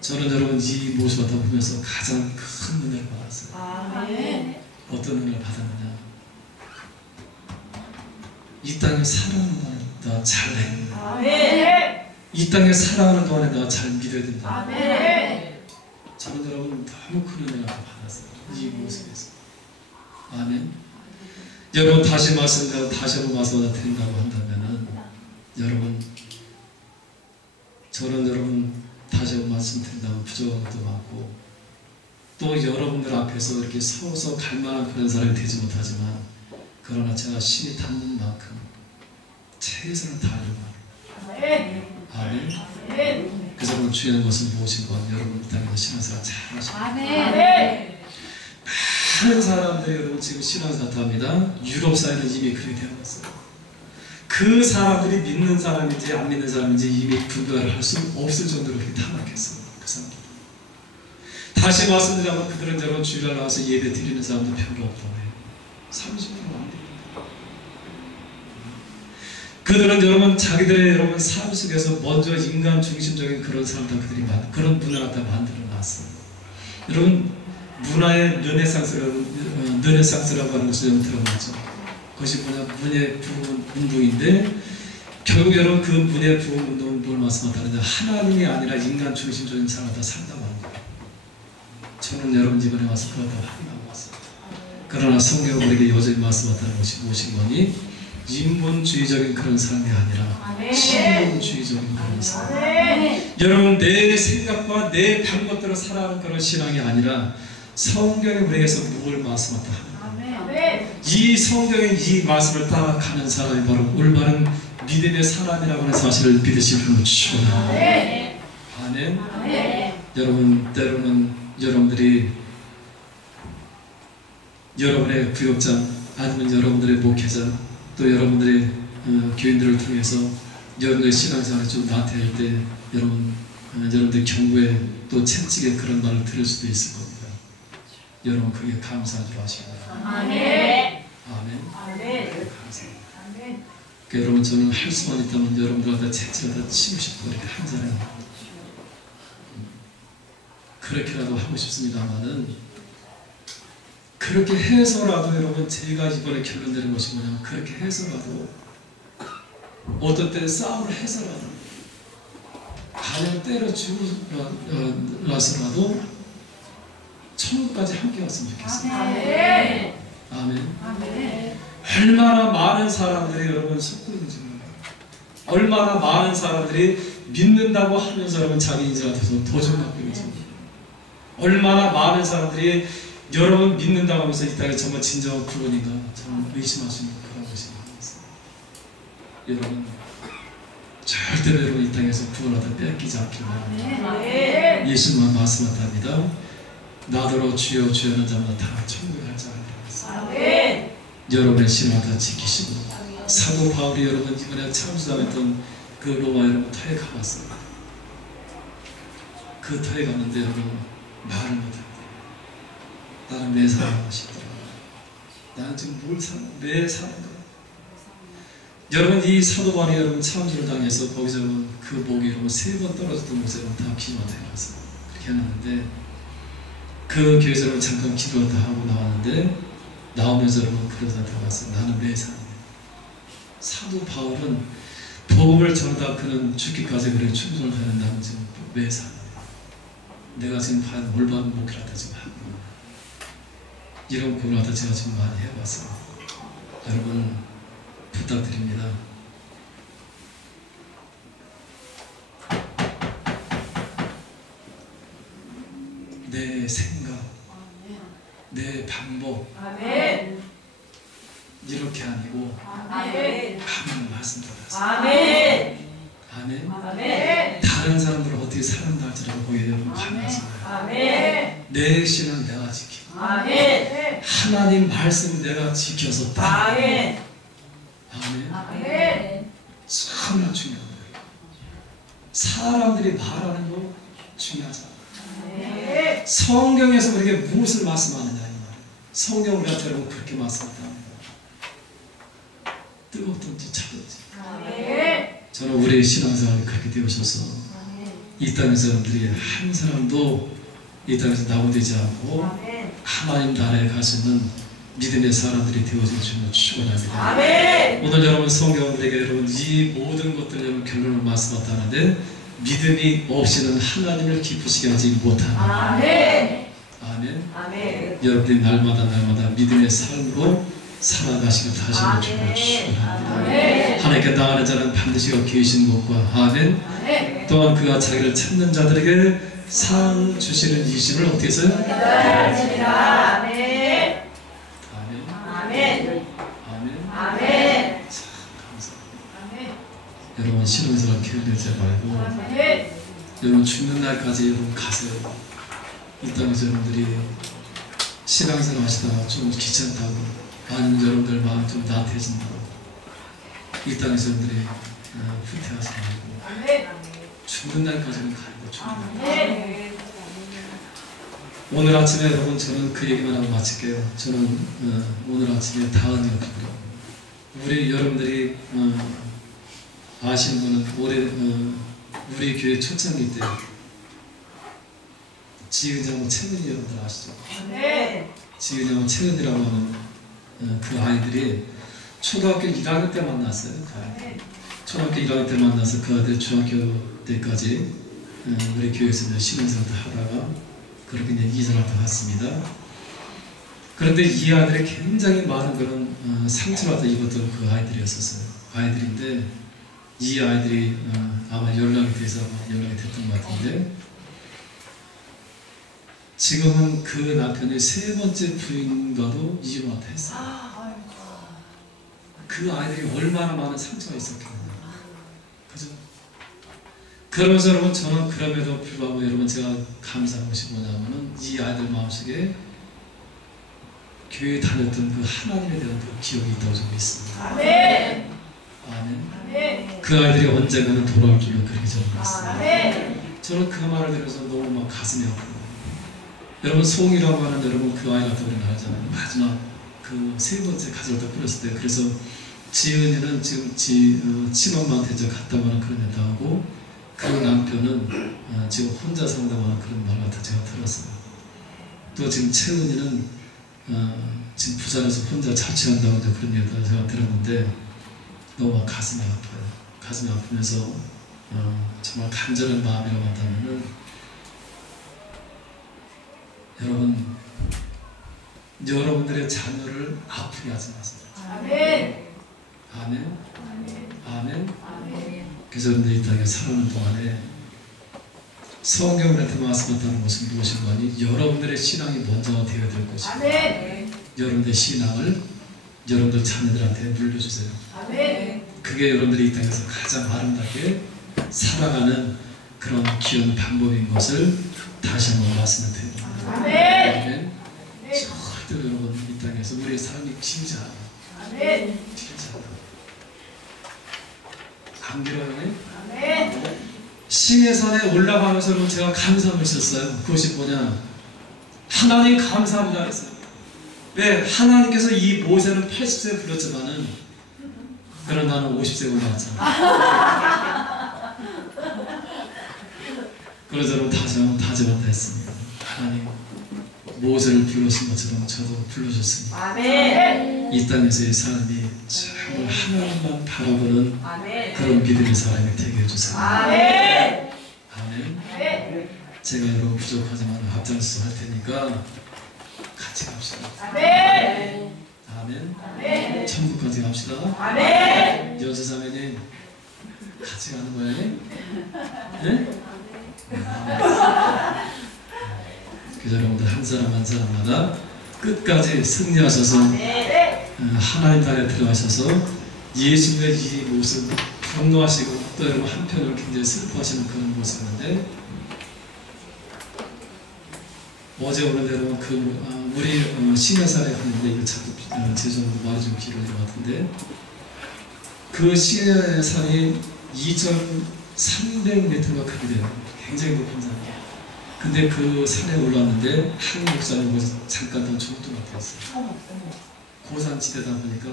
저는 여러분 이 모습을 다 보면서 가장 큰 은혜를 받았어요. 아멘. 어떤 은혜를 받았느냐? 이 땅에 살아가는 동안에 내가 잘 해야 된다. 아멘. 이 땅에 살아가는 동안에 내가 잘 믿어야 된다. 아멘. 저는 여러분 너무 큰 은혜를 받았어요. 이 모습에서. 아멘. 여러분 다시 한번 말씀드린다고 한다면은 여러분, 저는 여러분 다시 한번 말씀드린다면 부족한 것도 많고 또 여러분들 앞에서 이렇게 서서 갈 만한 그런 사람이 되지 못하지만 그러나 제가 신이 닿는 만큼 최선을 다하려고 아멘. 그래서 여러분 중요한 것은 무엇인가 여러분 이 땅에서 신앙생활 잘 하시고 많은 사람들이 여러분 지금 신앙사탑합니다. 유럽 사회는 이미 그렇게 되어왔어요. 그 사람들이 믿는 사람인지 안 믿는 사람인지 이미 분별을 할 수 없을 정도로 그렇게 타락했어요. 그 사람들. 다시 말씀드리자면 그들은 여러분 주일날 나와서 예배 드리는 사람도 별로 없다고 해요. 30%안 됩니다. 그들은 여러분 자기들의 여러분 삶 속에서 먼저 인간 중심적인 그런 사람들 그들이 그런 문화를 다 만들어 놨어요. 여러분 문화의 르네상스라고 하는 것을 들어봤죠. 그것이 뭐냐 문예 부흥 운동인데 결국 여러분 그 문예 부흥 운동은 뭘 말씀하다는데 하나님이 아니라 인간 중심적인 삶을 다 산다고 하는 거예요. 저는 여러분 이번에 와서 그걸 다 확인하고 왔어요. 그러나 성경은 우리에게 여전히 말씀하다는 것이 무엇인 거니? 인본주의적인 그런 삶이 아니라 신본주의적인 그런 삶. 여러분 내 생각과 내 방법대로 살아가는 그런 신앙이 아니라 성경이 우리에게서 무엇을 말씀하다 이 성경의 이 말씀을 따라가는 사람이 바로 올바른 믿음의 사람이라고 하는 사실을 믿으실 분을 축원합니다. 아멘. 여러분 때로는 여러분들이 여러분의 구역장 아니면 여러분들의 목회자 또 여러분들의 교인들을 통해서 여러분들의 신앙생활이 좀 나태할 때 여러분들 경고에 또 채찍에 그런 말을 들을 수도 있을 겁니다. 여러분 그게 감사한 줄 아십니다. 아멘. 아멘. 감사합니다. 그러니까 여러분 저는 할 수만 있다면 여러분들한테 채찍을 다 치고 싶고 이렇게 한 잔에 그렇게라도 하고 싶습니다만은 그렇게 해서라도 여러분 제가 이번에 결론 내린 것이 뭐냐면 그렇게 해서라도 어떤 때는 싸움을 해서라도 가령 때려 죽어라서라도 천국까지 함께 왔으면 좋겠습니다. 아멘. 아멘. 얼마나 많은 사람들이 여러분 속고 있는지 몰라요. 얼마나 많은 사람들이 믿는다고 하면서 여러분 자기 인생한테서 도전받고 있는지 몰라요. 얼마나 많은 사람들이 여러분 믿는다고 하면서 이 땅에 정말 진정한 구원인가 저는 의심할 수 있는 그런 것이 많았어요. 여러분 절대로 여러분 이 땅에서 구원하다 뺏기지 않기를 바랍니다. 예수님만 말씀한답니다. 나더러 주여 주여 하는 자마다 다 천국에 갈 자가 되었습니다. 여러분의 신앙을 다 지키시고 사도 바울이 여러분 이번에 참수당했던 그 로마 여러분 터에 가봤어요. 그 터에 갔는데 여러분 말을 못합니다. 나는 왜 사는 것이더라. 나는 지금 왜 사는 거야. 여러분 이 사도 바울이 여러분 참수를 당해서 거기서 여러분 그 목이 여러분 3번 떨어졌던 곳에 여러분 다 기도가 되어갔어요. 그렇게 해놨는데 그 교회에서 여러분 잠깐 기도를 다 하고 나왔는데 나오면서 여러분 그러다 들어갔어요. 나는 왜 사는 거야. 사도 바울은 복음을 전하다 그는 죽기까지 그래 충성을 하는 나는 지금 왜 사는 거야. 내가 지금 과연 올바른 목회를 하다 지금 하고 이런 고민을 하다 제가 지금 많이 해봤어요. 여러분 부탁드립니다. 내 생각, 내 방법 이렇게 아니고 아멘 말씀드렸어요. 아멘. 다른 사람들을 어떻게 사는다 할지라도 거기에 여러분 관여하잖아요. 내 신은 내가 지키고 하나님 말씀 내가 지켜서 따르고 아멘. 정말 중요한 거예요. 사람들이 말하는 거 중요하지 않아요. 성경에서 우리에게 무엇을 말씀하느냐 이 말이에요. 성경 우리한테 여러분 그렇게 말씀한다. 뜨겁든지 차든지. 저는 우리의 신앙생활이 그렇게 되어셔서 이 땅에서 여러분들이 한 사람도 이 땅에서 낙오되지 않고 하나님 나라에 가시는 믿음의 사람들이 되어질 줄을 축원합니다. 오늘 여러분 성경들에게 여러분 이 모든 것들 여러분 결론을 말씀하다는데 믿음이 없이는 하나님을 기쁘시게 하지 못한다. 아멘. 여러분들이 날마다 믿음의 삶으로 살아가시고 다시 주님을 축원합니다. 아멘. 하나님께 나가는 자는 반드시 얻게 계신 것과 아멘. 아멘. 또한 그가 자기를 찾는 자들에게 상 주시는 이심을 어떻게 했어요? 기다립니다. 아멘. 아멘. 아멘. 아멘. 아멘. 참 감사합니다. 아멘. 여러분 신앙생활 게을리지 말고 아멘. 여러분 죽는 날까지 여러분 가세요. 이 땅에서 여러분들이 신앙생활 하시다가 좀 귀찮다고 아니면 여러분들 마음 좀 나태해진다고 이 땅에서 여러분들이 후퇴하지 말고 아멘. 죽는 날까지는 가야 돼. 죽는 날. 아멘. 오늘 아침에 여러분 저는 그 얘기만 하고 마칠게요. 저는 오늘 아침에 다은이 없고요. 우리 여러분들이 아시는 분은 올해 우리 교회 초창기 때 지은이하고 채은이 여러분들 아시죠? 아멘. 지은이하고 채은이라고 하는 그 아이들이 초등학교 1학년 때 만났어요. 그 아이들. 초등학교 1학년 때 만나서 그 아이들 중학교 때까지 우리 교회에서 이제 신앙생활을 하다가 그렇게 이제 이사를 갔습니다. 그런데 이 아이들이 굉장히 많은 그런 상처받아 입었던 그 아이들이었었어요. 아이들인데 이 아이들이 아마 연락이 돼서 연락이 됐던 것 같은데 지금은 그 남편의 세 번째 부인과도 이혼을 했어요. 그 아이들이 얼마나 많은 상처가 있었겠느냐. 그죠? 그러면서 여러분 저는 그럼에도 불구하고 여러분 제가 감사한 것이 뭐냐면은 이 아이들 마음속에 교회 다녔던 그 하나님에 대한 그 기억이 있다고 저는 믿습니다. 아멘. 아멘. 아멘. 그 아이들이 언젠가는 돌아올 줄로 그렇게 저는 믿습니다. 아멘. 저는 그 말을 들어서 너무 막 가슴이 아프고 여러분 소홍이라고 하는 여러분 그 아이가 또 우리 알잖아요. 마지막 그 세 번째 가정을 꾸렸을 때 그래서 지은이는 지금 친엄마한테 이제 갔다고 하는 그런 얘기도 하고 그 남편은 지금 혼자 산다고 하는 그런 말 같아 제가 들었어요. 또 지금 채은이는 지금 부산에서 혼자 자취한다고 그런 얘기도 제가 들었는데 너무 가슴이 아파요. 가슴이 아프면서 정말 간절한 마음이라고 한다면은 여러분 여러분들의 자녀를 아프게 하지 마세요. 아멘. 아멘. 아멘. 아멘. 그래서 여러분들이 이 땅에 살아가는 동안에 성경한테 말씀했다는 것은 무엇인 거 아니? 여러분들의 신앙이 먼저 되어야 될 것이고 아멘. 여러분들의 신앙을 여러분들 자녀들한테 물려주세요. 아멘. 그게 여러분들이 이 땅에서 가장 아름답게 살아가는 그런 귀한 방법인 것을 다시 한번 말씀을 드립니다. 아멘. 절대로 여러분 이 땅에서 우리의 삶이 진짜 아멘. 안 길어요? 아멘. 신의 산에 올라가면서 여러분 제가 감사함을 썼어요. 그것이 뭐냐? 하나님 감사합니다 했어요. 왜? 하나님께서 이 모세는 80세에 불렀지만은 그런 나는 50세에 올라갔잖아. 그래서 여러분 다시 한번 다짐한다 했습니다. 하나님 모세를 불러신 것처럼 저도 불러줬습니다. 아멘. 이 땅에서의 삶이 정말 하나님만 바라보는 아멘. 그런 믿음의 사람이 되게 해주세요. 아멘. 아멘. 아멘. 제가 여러분 부족하지만 앞장서서 할 테니까 같이 갑시다. 아멘. 아멘. 아멘. 천국까지 갑시다. 아멘. 여수자매님 같이 가는 거예요? 네? 그래서 여러분들 한 사람 한 사람마다 끝까지 승리하셔서 하나님 나라에 들어가셔서 예수님의 이 모습 분노하시고 또 여러분 한편으로 굉장히 슬퍼하시는 그런 모습인데 어제 오늘 여러분 그 우리 신해산에 갔는데 이거 자꾸 죄송합니다 말이 좀 길어진 것 같은데 그 신해산이 2,300m가 크게 돼요. 굉장히 높은 산이에요. 근데 그 산에 올랐는데 한 목사님 잠깐 더 죽을 것 같았어요. 고산지대다 보니까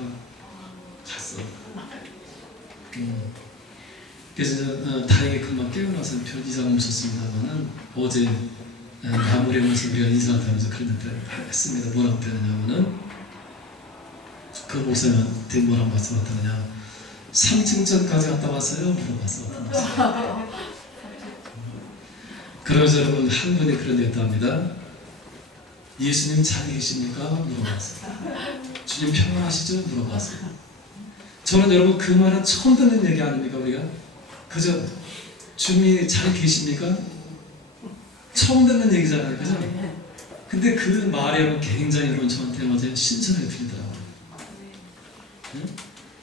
갔어. 그래서 다행히 그만 깨어나서 별 이상 없었습니다만은 어제 마무리하면서 우리가 인사를 하면서 그랬는데 했습니다. 뭐라고 표현하냐면은 그 목사님한테 뭐라고 말씀하셨느냐 3층전까지 갔다 왔어요? 물어봤어. 그러면서 여러분 한 분이 그런 얘기도 합니다. 예수님 잘 계십니까? 물어봤어요. 주님 평안하시죠? 물어봤어요. 저는 여러분 그 말은 처음 듣는 얘기 아닙니까? 우리가 그저 주님이 잘 계십니까? 처음 듣는 얘기잖아요. 그죠? 근데 그 말이 굉장히 여러분 저한테 맞아요. 신선하게 들리더라고요. 응?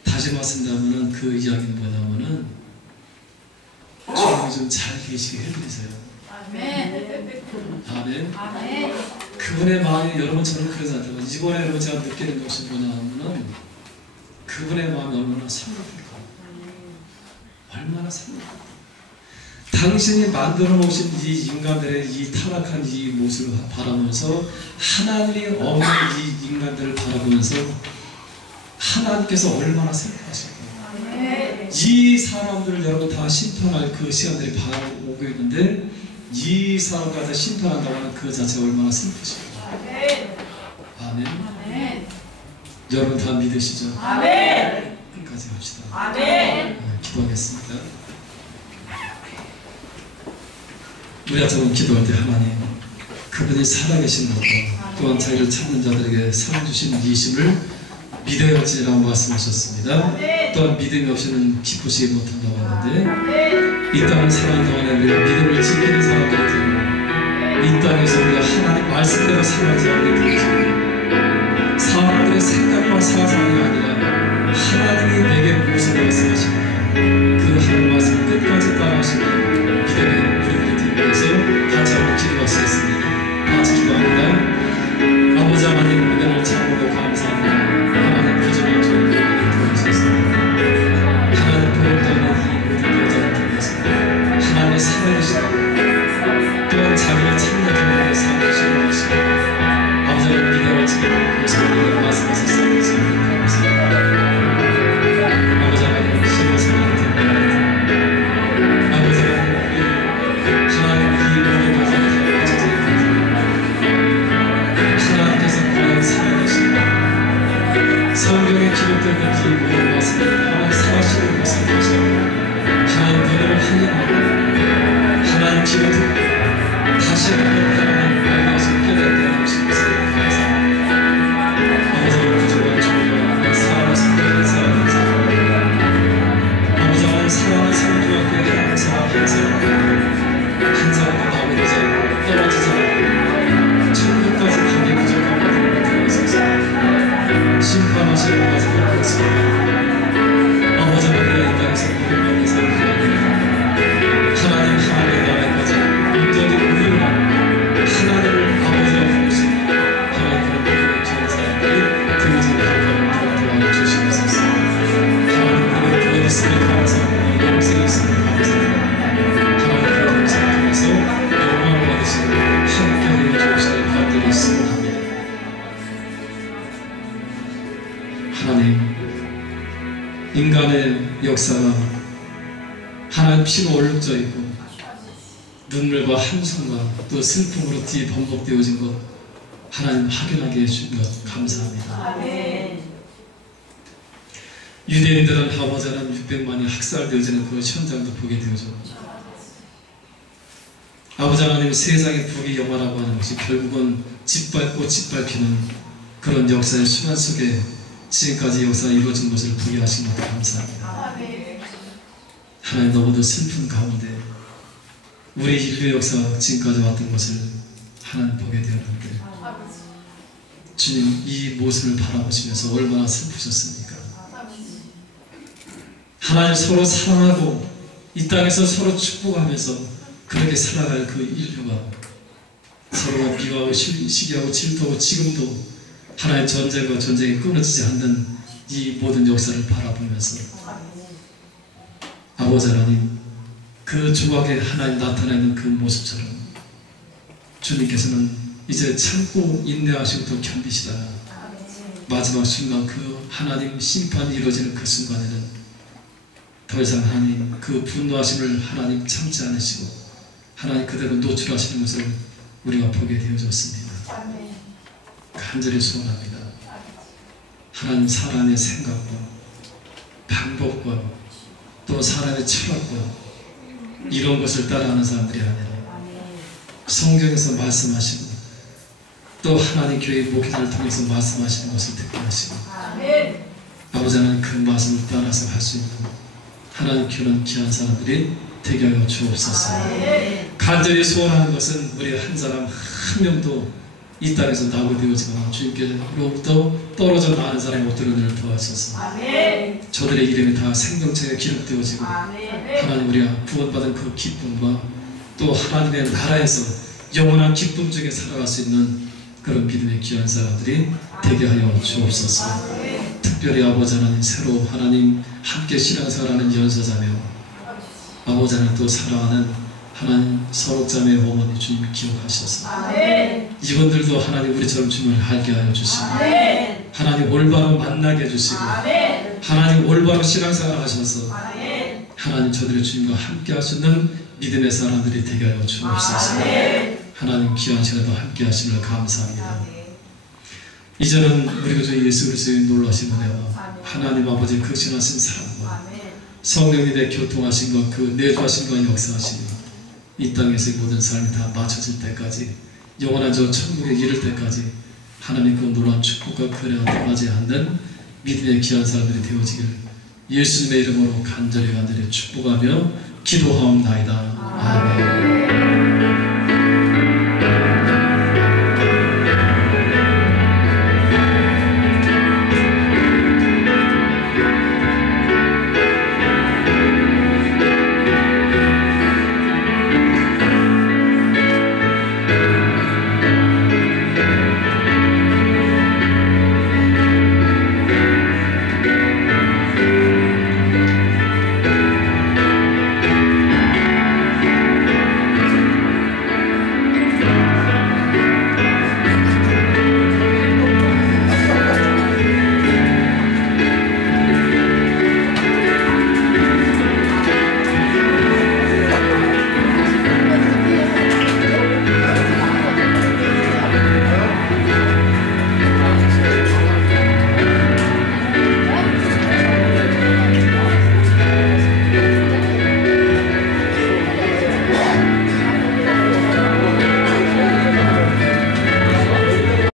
다시 말씀드리면 그 이야기는 뭐냐면은 주님이 좀 잘 계시게 해드리세요. 아멘. 아멘. 아멘. 그분의 마음이 여러분처럼 그러지 않다고 이번에 여러분 제가 느끼는 것이 뭐냐면은 그분의 마음이 얼마나 섬뜩할까, 얼마나 섬뜩할까. 당신이 만들어 놓으신 이 인간들의 이 타락한 이 모습을 바라보면서 하나님이 없는 이 인간들을 바라보면서 하나님께서 얼마나 슬퍼하실까. 이 사람들을 여러분 다 심판할 그 시간들이 바로 오고 있는데 이 사람까지 심판한다고 하는 그 자체가 얼마나 슬프실까. 아멘. 아멘. 여러분 다 믿으시죠? 아멘. 끝까지 합시다. 아멘. 네, 기도하겠습니다. 우리 아처럼 기도할 때 하나님 그분이 살아계신 것과 또한 자기를 찾는 자들에게 사랑 주신 이 힘을 믿어야지라고 말씀하셨습니다. 또한 믿음이 없이는 기쁘시지 못한다고 하는데 이 땅을 사는 동안에 우리가 믿음을 지키는 사람들이 되고 이 땅에서 우리가 하나님 말씀대로 살아가지 않는 되시고 사람들의 생각과 사상이 아니라 하나님이 내게 무엇을 말씀하시고 그 하나님 말씀 끝까지 따라하시는 믿음의 우리들이 되기 위해서 같이 한번 기도하시겠습니다. 같이 기도합니다. 아버지 하나님 은혜를 참으로 감사합니다. 하나님 부족한 저희를 도와주셨습니다. 하나님 부럽다는 이 모든 여자를 통해서 하나님의 살아계시고 또한 자기를 찾는 분들의 살아계시는 것이고 아버지의 기대를 지키는 것을 우리가 말씀하셨습니다. 감사합니다. 아버지 하나님 신호생활을 듣는 아버지 하나님 이 모든 것을 하나님께서 과연 살아계시고 성경에 기록된 이 모든 말씀을 하나님 살아시는 것을 보시고 하나님 눈을 확인하고 하나님 귀를 듣고 다시 한번 하나님 말씀을 깨닫게 하시는 것을 감사합니다. 아버지 부족한 종류와 사랑을 섬기는 사랑을 감사합니다. 아버지 하나님 사랑을 섬기고 한 사람 한 사람도 나오고자 떨어지지 않고 천국까지 가기 부족한 것을 들어있어서 심판하시는 것을 그렇습니다. 아버지 하나님 이 땅에서 모든 명의 삶이 아니라 하나님 하나님의 나라까지 온전히 우리를 하나님을 아버지라 부르시고 하나님 그런 좋은 사람들이 등진하고 도와주시옵소서. 하나님 그런 구원이 있음을 감사합니다. 영생이 있음을 감사합니다. 하나님 그런 영생을 통해서 영광을 받으시고 함께 해주시는 분들이 있음을 합니다. 하나님 인간의 역사가 하나님 피로 얼룩져 있고 눈물과 한숨과 또 슬픔으로 뒤범벅되어진 것 하나님 확인하게 해주신 것 감사합니다. 유대인들은 아버지 하나님 600만이 학살되어지는 그 현장도 보게 되어져 아버지 하나님 세상의 북이 영화라고 하는 것이 결국은 짓밟고 짓밟히는 그런 역사의 순환 속에 지금까지 역사가 이루어진 것을 보게 하신 것 감사합니다. 하나님 너무도 슬픈 가운데 우리 인류 역사가 지금까지 왔던 것을 하나님 보게 되었는데 주님 이 모습을 바라보시면서 얼마나 슬프셨습니까? 하나님 서로 사랑하고 이 땅에서 서로 축복하면서 그렇게 살아갈 그 인류가 서로 미워하고 시기하고 질투하고 지금도 하나의 전쟁과 전쟁이 끊어지지 않는 이 모든 역사를 바라보면서 아버지 하나님 그 조각에 하나님 나타나는 그 모습처럼 주님께서는 이제 참고 인내하시고 또 견디시다가 마지막 순간 그 하나님 심판이 이루어지는 그 순간에는 더 이상 하나님 그 분노하심을 하나님 참지 않으시고 하나님 그대로 노출하시는 것을 우리가 보게 되어졌습니다. 간절히 소원합니다. 하나님 사람의 생각과 방법과 또 사람의 철학과 이런 것을 따라하는 사람들이 아니라 성경에서 말씀하시고 또 하나님 교회 목회자를 통해서 말씀하시는 것을 듣게 하시고 아멘. 아버지 하나님 그 말씀을 따라서 할 수 있는 하나님 교회는 귀한 사람들이 되게 하여 주옵소서. 아멘. 간절히 소원하는 것은 우리 한 사람 한 명도 이 땅에서 낙오되어지거나 주님께로부터 떨어져 나가는 사람이 없도록 은혜를 더하셔서 아멘. 저들의 이름이 다 생명책에 기록되어지고 아멘. 하나님 우리가 구원받은 그 기쁨과 또 하나님의 나라에서 영원한 기쁨 중에 살아갈 수 있는 그런 믿음의 귀한 사람들이 되게 하여 주옵소서. 특별히 아버지 하나님 새로 하나님 함께 신앙생활하는 연서자며 아버지 하나님 또 사랑하는 하나님 서록자매 어머니 주님 기억하셔서 아멘. 이분들도 하나님 우리처럼 주님을 알게 하여 주시고 아멘. 하나님 올바로 만나게 해주시고 아멘. 하나님 올바로 신앙생활 하셔서 아멘. 하나님 저들의 주님과 함께 하시는 믿음의 사람들이 되게 하여 주옵소서. 아멘. 하나님 귀한 시간도 함께 하시는 감사합니다. 이제는 우리 주 예수 그리스도의 놀라신 은혜와 하나님 아버지의 극신하신 사랑과 성령님의 교통하심과 그 내주하심과 역사하심이 이 땅에서의 모든 삶이 다 맞춰질 때까지 영원한 저 천국에 이를 때까지 하나님 그 놀라운 축복과 은혜가 떠나지 않는 믿음의 귀한 사람들이 되어지길 예수님의 이름으로 간절히 축복하며 기도하옵나이다. 아멘.